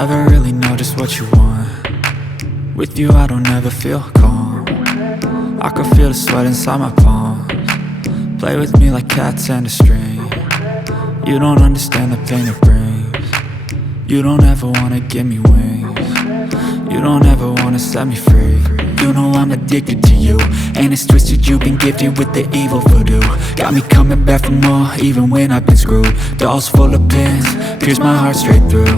Never really know just what you want. With you I don't ever feel calm. I can feel the sweat inside my palms. Play with me like cats and a string. You don't understand the pain it brings. You don't ever wanna give me wings. You don't ever wanna set me free. You know I'm addicted to you, and it's twisted, you've been gifted with the evil voodoo. Got me coming back for more, even when I've been screwed. Dolls full of pins, pierce my heart straight through.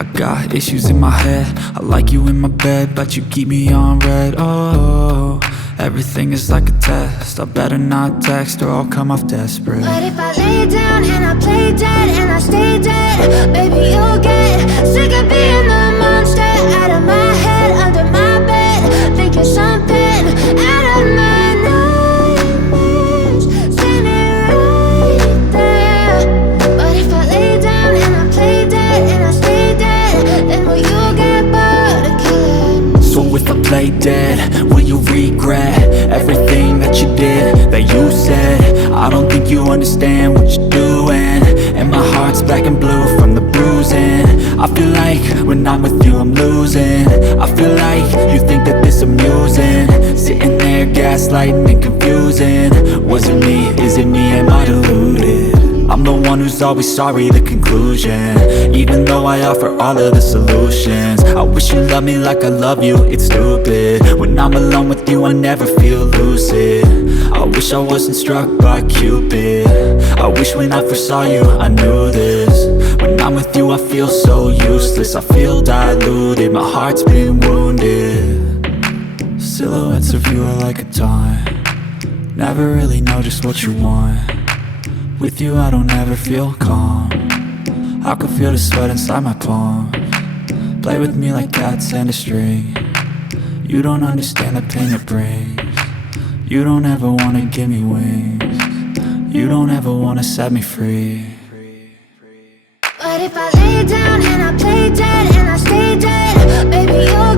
I got issues in my head, I like you in my bed, but you keep me on red. Oh, everything is like a test, I better not text or I'll come off desperate. But if I lay down and I play dead and I stay dead, baby you'll get sick of being the monster out of my head, under my bed, thinking something out of my nightmares, standing right there. But if I lay down and I play dead and I stay dead, then will you get bored of killing? So if I play dead, will you regret everything that you did, that you said? I don't think you understand what you're doing, and my heart's black and blue from the bruising. I feel like when I'm with you I'm losing. I feel like you think that this amusing, sitting there gaslighting and confusing. Was it me? Is it me? Am I deluded? I'm the one who's always sorry, the conclusion, even though I offer all of the solutions. I wish you loved me like I love you, it's stupid. When I'm alone with you I never feel lucid. I wish I wasn't struck by Cupid. I wish when I first saw you I knew this. When I'm with you I feel so useless, I feel diluted, my heart's been wounded. Silhouettes of you are like a taunt. Never really know just what you want. With you I don't ever feel calm. I can feel the sweat inside my palms. Play with me like cats and a string. You don't understand the pain it brings. You don't ever wanna give me wings. You don't ever wanna set me free. But if I lay down and I play dead and I stay dead, baby you'll